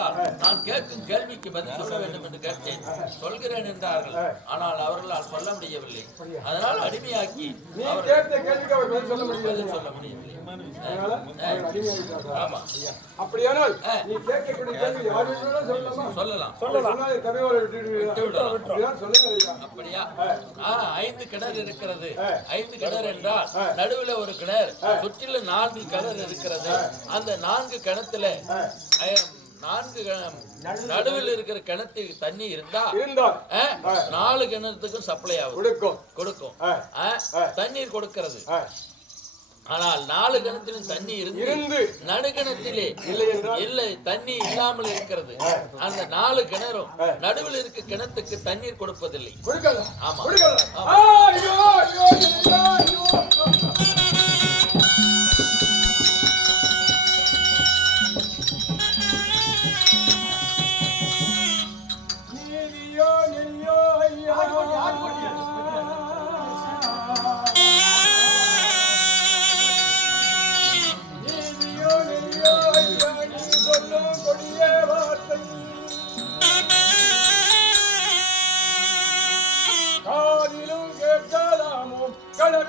இருந்தால் நான் கேட்கும் கேள்விக்கு பதில் சொல்ல வேண்டும் என்று கேட்டேன். சொல்கிறேன் என்றார்கள். ஆனால் அவர்களால் சொல்ல முடியவில்லை. அதனால் அடிமையாக்கி பதில் சொல்ல முடியவில்லை? ஆமா. அப்படியானால் நீ கேட்கக்கூடிய கேள்வி யார் சொல்லலாமா. சொல்லலாம். சொல்லலாம். அப்படியா? ஐந்து கிணறு இருக்கிறது. ஐந்து கிணறு என்றால் நடுவுல ஒரு கிணறு சுற்றிலும் நான்கு கிணறு இருக்கிறது. அந்த நான்கு கிணத்துல நான்கு நடுவில் இருக்கிற கிணத்துக்கு தண்ணி இருந்தா நாலு கிணத்துக்கும் சப்ளை ஆகும். கொடுக்கும். கொடுக்கும். தண்ணீர் கொடுக்கிறது. ஆனால் நாலு கிணத்திலும் தண்ணி இருந்து நடுக்கிணத்திலே இல்லை தண்ணி இல்லாமல் இருக்கிறது. அந்த நாலு கிணறும் நடுவில் இருக்க கிணத்துக்கு தண்ணீர் கொடுப்பதில்லை. ஆமா.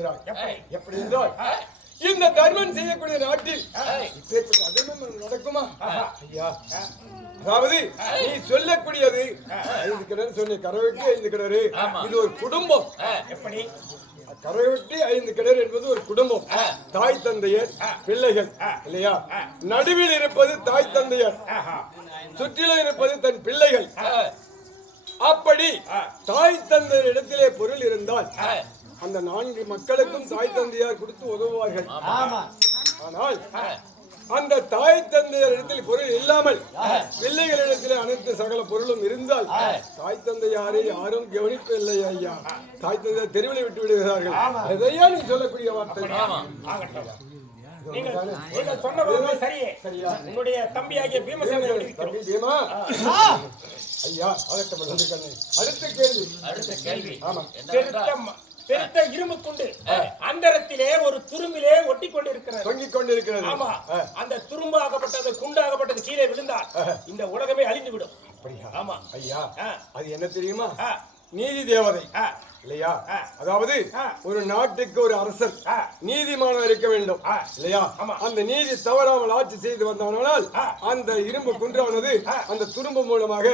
சொல்லுகிறாய் எப்படி? என்றால் இந்த தர்மன் செய்யக்கூடிய நாட்டில் அதர்மம் நடக்குமா? ஐயா. அதாவது நீ சொல்லக்கூடியது ஐந்து கிணறு சொன்ன கரவெட்டி ஐந்து கிணறு. இது ஒரு குடும்பம். எப்படி? கரவெட்டி ஐந்து கிணறு என்பது ஒரு குடும்பம். தாய் தந்தையர் பிள்ளைகள் இல்லையா? நடுவில் இருப்பது தாய் தந்தையர். சுற்றிலும் இருப்பது தன் பிள்ளைகள். அப்படி தாய் தந்தையர் இடத்திலே பொருள் இருந்தால் அந்த நான்கு மக்களுக்கும் தாய் தந்தையார் கொடுத்து உதவுவார்கள். ஆனால் அந்த தாய் தந்தையர் இடத்தில் பொருள் இல்லாமல் பிள்ளைகளிடத்திலே அனைத்து சகல பொருளும் இருந்தால் தாய் தந்தையாரை யாரும் கவனிப்பதில்லை ஐயா. தாய் தந்தையார் தெருவில் விட்டு விடுகிறார்கள். அதையா நீ சொல்லக்கூடிய வார்த்தை. நீங்கள் சொன்ன சரியே. சரியா? உன்னுடைய பீமா? ஐயா அடுத்த கேள்வி. அடுத்த கேள்வி. ஆமா. பெருத்த இரும்பு துண்டு அந்தரத்திலே ஒரு துரும்பிலே ஒட்டி கொண்டிருக்கிறது தொங்கிக் கொண்டிருக்கிறது ஆமா அந்த துரும்பு ஆகப்பட்டது குண்டு ஆகப்பட்டது கீழே விழுந்தால் இந்த உலகமே அழிந்து விடும் அப்படியா? ஆமா. ஐயா. அது என்ன தெரியுமா. நீதி தேவதை. இல்லையா. அதாவது. ஒரு நாட்டுக்கு ஒரு அரசர் ஆ. நீதிமானம் இருக்க வேண்டும். இல்லையா. அந்த நீதி தவறாமல் ஆட்சி செய்து வந்தானால் ஆ. அந்த இரும்பு குன்றானது அந்த துரும்பு மூலமாக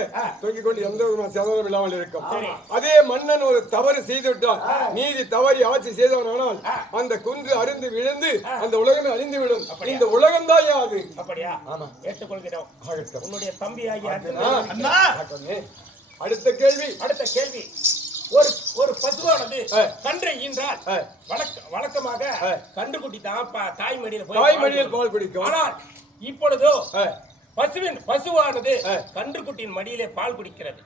தொங்கிக் கொண்டு எந்த விதமான சேதமும் இல்லாமல் இருக்கும். அதே மன்னன் ஒரு தவறு செய்து விட்டால் நீதி தவறி ஆட்சி செய்தவனானால் அந்த குன்று அருந்து விழுந்து அந்த உலகமே அழிந்து விடும் இந்த உலகம் தான் அது அப்படியா ஆமா. ஏற்றுக்கொள்கிறோம். உன்னுடைய தம்பியாகிய ஆ. அர்ஜுனன் அண்ணா ஆகட்டும். அடுத்த கேள்வி அடுத்த கேள்வி ஒரு ஒரு பசுவானது. கன்றை ஈன்றால் வழக்கமாக. கன்றுக்குட்டி தான் தாய் மடியில போய் தாய் பால் மடியில். பால் குடிக்கும் ஆனால் இப்பொழுதோ. பசுவின் பசுவானது ஆ. கன்றுக்குட்டியின் மடியிலே பால் குடிக்கிறது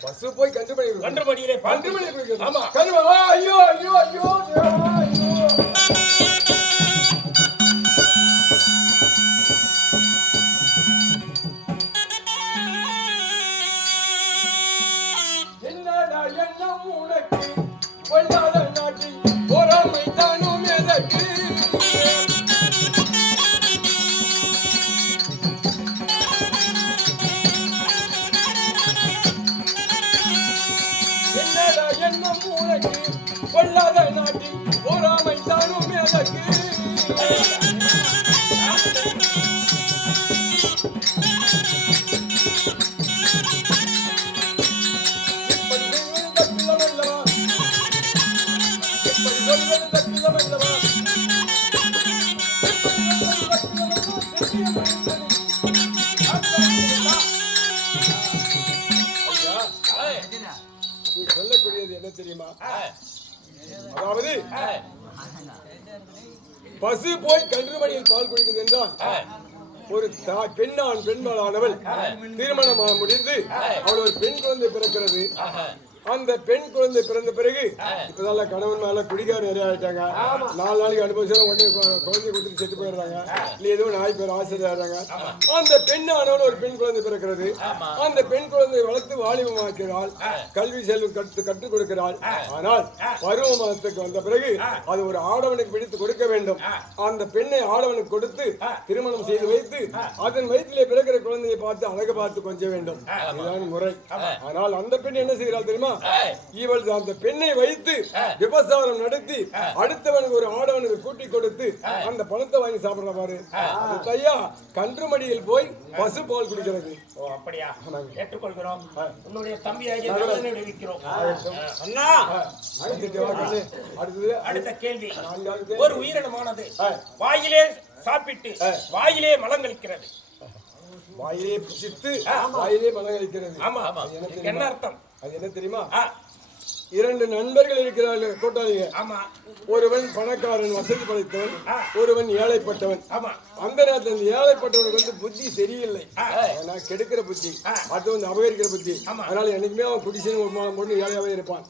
பசு போய் கண்டு பண்ணி கன்று மடியிலே பால் பண்ணி குடிக்கிறது. ஆமா கருவா ஐயோ ஐயோ ஐயோ சொல்லக்கூடியது என்ன தெரியுமா அதாவது பசு போய் கன்றுமணியில் பால் குடிக்கிறது என்றால் ஒரு தா- பெண்ணான் பெண்மளானவள் திருமணமாக முடிந்து அவள் ஒரு பெண் குழந்தை பிறக்கிறது. அந்த பெண் குழந்தை பிறந்த பிறகு இப்பதான் கணவன் மேல குடிகார நிறைய ஆயிட்டாங்க. நாலு நாளைக்கு அனுபவிச்சா உடனே குழந்தை கொடுத்துட்டு செத்து போயிடுறாங்க. இல்ல ஏதோ நாய் பேர் ஆசிரியர் அந்த பெண்ணானவள் ஒரு பெண் குழந்தை பிறக்கிறது. அந்த பெண் குழந்தை வளர்த்து வாலிபமாக்கிறாள். கல்வி செல்வம் கற்று கற்றுக் கொடுக்கிறாள். ஆனால் பருவ மதத்துக்கு வந்த பிறகு அது ஒரு ஆடவனுக்கு பிடித்து கொடுக்க வேண்டும். அந்த பெண்ணை ஆடவனுக்கு கொடுத்து திருமணம் செய்து வைத்து அதன் வயிற்றிலே பிறக்கிற குழந்தையை பார்த்து அழகு பார்த்து கொஞ்ச வேண்டும். இதுதான் முறை. ஆனால் அந்த பெண் என்ன செய்கிறாள் தெரியுமா? இவள் அந்த பெண்ணை வைத்து விபசாரம் நடத்தி அடுத்தவனுக்கு ஒரு ஆடவனுக்கு கூட்டி கொடுத்து அந்த பணத்தை வாங்கி சாப்பிடுற பாரு. தையா கன்றுமடியில் போய் பசு பால் குடிக்கிறது. ஓ அப்படியா? ஏற்றுக்கொள்கிறோம். உன்னுடைய தம்பியாகிய நலனை விடுவிக்கிறோம். அண்ணா! அடுத்தது அடுத்த கேள்வி. ஒரு உயிரினமானது வாயிலே சாப்பிட்டு வாயிலே மலங்களிக்கிறது வாயிலே புசித்து வாயிலே மலங்களிக்கிறது ஆமா. அது என்ன தெரியுமா? அர்த்தம்? அது என்ன தெரியுமா? இரண்டு நண்பர்கள் இருக்கிறார்கள் கூட்டாளிங்க ஆமா. ஒருவன் பணக்காரன் வசதி படைத்தவன் ஒருவன் ஏழைப்பட்டவன். ஆமா. அந்த நேரத்தில் ஏழைப்பட்டவனுக்கு வந்து புத்தி சரியில்லை. ஏன்னா கெடுக்கிற புத்தி அது வந்து அபகரிக்கிற புத்தி. அதனால என்னைக்குமே அவன் குடிசைன்னு ஒரு மாதம் போட்டு ஏழையாவே இருப்பான்.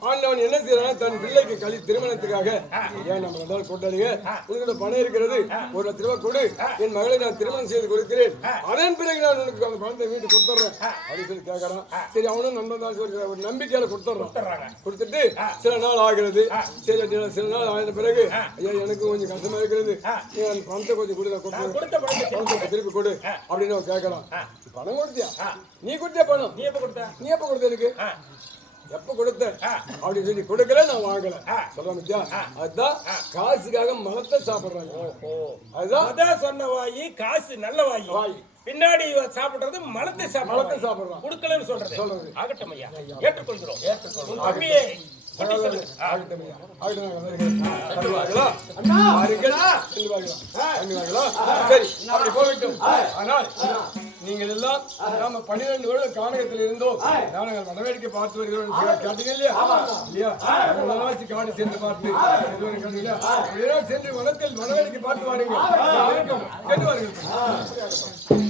ஆண்டவன் என்ன செய்யறான் தன் பிள்ளைக்கு கலி திருமணத்துக்காக. ஏன் நம்ம ரெண்டாவது கூட்டாளிங்க உனக்கு பணம் இருக்கிறது. ஒரு லட்ச ரூபாய் கொடு. என் மகளை நான் திருமணம் செய்து கொடுக்கிறேன். அதன் பிறகு நான் உனக்கு அந்த பணத்தை வீட்டு கொடுத்துட்றேன். அப்படின்னு சொல்லி கேட்கறான் சரி அவனும் நண்பன் தான் ஒரு நம்பிக்கையில கொடுத்துட்றான். கொடுத்துட்டு சில நாள் ஆகிறது. சரி சில- நாள் ஆகின பிறகு ஐயா எனக்கு கொஞ்சம் கஷ்டமா இருக்கிறது. நீ அந்த பணத்தை கொஞ்சம் கொடுக்க கொடுத்து. கொடுத்த பணத்தை பணத்தை திருப்பி கொடு. அப்படின்னு அவன் கேட்கலாம் பணம் கொடுத்தியா? நீ கொடுத்தியா பணம். நீ எப்ப கொடுத்த? நீ எப்ப கொடுத்த எனக்கு? எப்ப கொடுத்த அப்படின்னு சொல்லி கொடுக்கல நான் வாங்கல. சொல்ல அதுதான் காசுக்காக மலத்தை சாப்பிடுறாங்க. அதுதான் சொன்ன வாயி காசு நல்ல வாயி. வாய். பின்னாடி சாப்பிடுறது மலத்தை சாப்பிடுறது சாப்பிடுறான் கொடுக்கலன்னு சொல்றது. சொல்றது. ஆகட்டும் ஐயா. ஏற்றுக்கொள்கிறோம். செல்வார்களா? வருவார்களா? சரி அப்படி போகட்டும். ஆனால் நீங்கள் எல்லாம் நாம பன்னிரண்டு வருடம் காணகத்தில் இருந்தோம். நாங்கள் வடவேடிக்கை பார்த்து வருகிறோம் கேட்டீங்க இல்லையா? இல்லையா? நாளாச்சு காடு சென்று பார்த்து சென்று வனத்தில் வடவேடிக்கை பார்த்து வாருங்கள். சென்று வாருங்கள்.